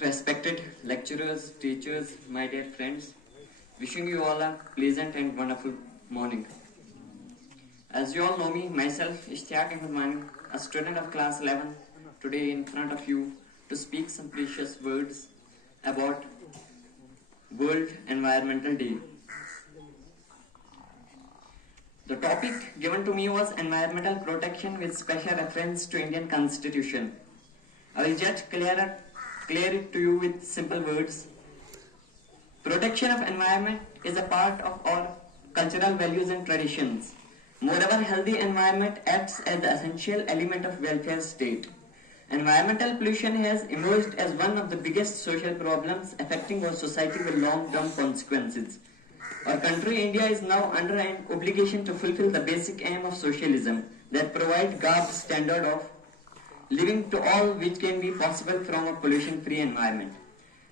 Respected lecturers, teachers, my dear friends, wishing you all a pleasant and wonderful morning. As you all know me, myself, Ishtiyaq Ahmed Mani, a student of class 11, today in front of you to speak some precious words about World Environmental Day. The topic given to me was environmental protection with special reference to Indian Constitution. I will just clear it to you with simple words. Protection of environment is a part of our cultural values and traditions. Moreover, healthy environment acts as the essential element of welfare state. Environmental pollution has emerged as one of the biggest social problems affecting our society with long-term consequences. Our country, India, is now under an obligation to fulfill the basic aim of socialism that provide garbed standard of living to all which can be possible from a pollution-free environment.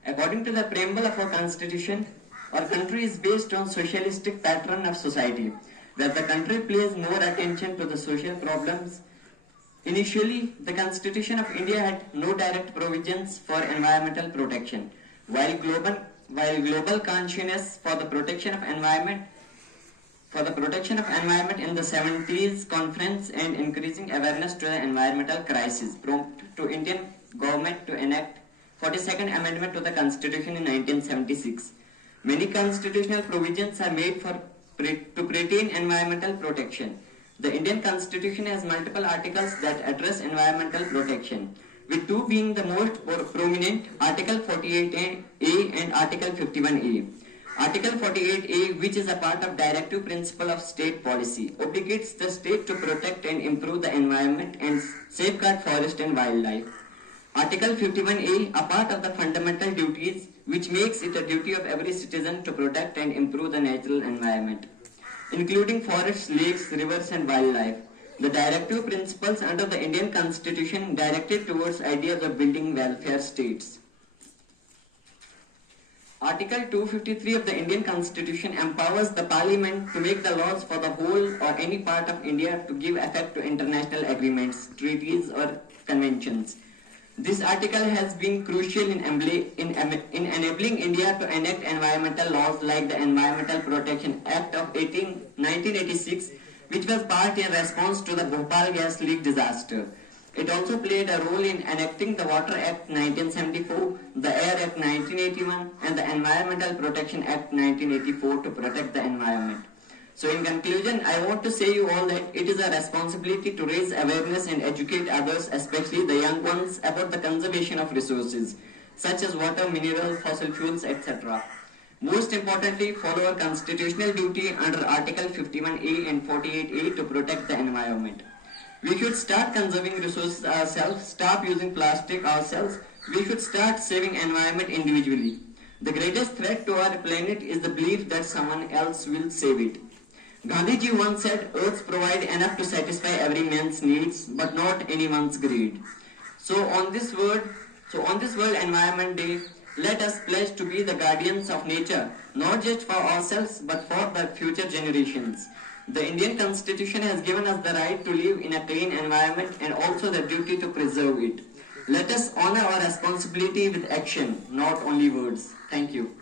According to the preamble of our constitution, our country is based on socialistic pattern of society, where the country pays more attention to the social problems. Initially, the Constitution of India had no direct provisions for environmental protection, while global consciousness for the protection of environment in the 70s conference and increasing awareness to the environmental crisis prompted to Indian government to enact 42nd Amendment to the Constitution in 1976. Many constitutional provisions are made to pertain environmental protection. The Indian Constitution has multiple articles that address environmental protection, with two being the most prominent, Article 48A and Article 51A. Article 48A, which is a part of Directive Principle of State Policy, obligates the state to protect and improve the environment and safeguard forest and wildlife. Article 51A, a part of the fundamental duties, which makes it a duty of every citizen to protect and improve the natural environment, including forests, lakes, rivers and wildlife. The directive principles under the Indian Constitution directed towards ideas of building welfare states. Article 253 of the Indian Constitution empowers the Parliament to make the laws for the whole or any part of India to give effect to international agreements, treaties or conventions. This article has been crucial in enabling India to enact environmental laws like the Environmental Protection Act of 1986, which was part in response to the Bhopal gas leak disaster. It also played a role in enacting the Water Act 1974, the Air Act 1981 and the Environmental Protection Act 1984 to protect the environment. So in conclusion, I want to say you all that it is a responsibility to raise awareness and educate others, especially the young ones, about the conservation of resources such as water, mineral, fossil fuels, etc. Most importantly, follow our constitutional duty under Article 51A and 48A to protect the environment. We should start conserving resources ourselves, stop using plastic ourselves. We should start saving environment individually. The greatest threat to our planet is the belief that someone else will save it. Gandhiji once said, "Earths provide enough to satisfy every man's needs, but not anyone's greed." So on this World Environment Day, let us pledge to be the guardians of nature, not just for ourselves, but for the future generations. The Indian Constitution has given us the right to live in a clean environment and also the duty to preserve it. Let us honor our responsibility with action, not only words. Thank you.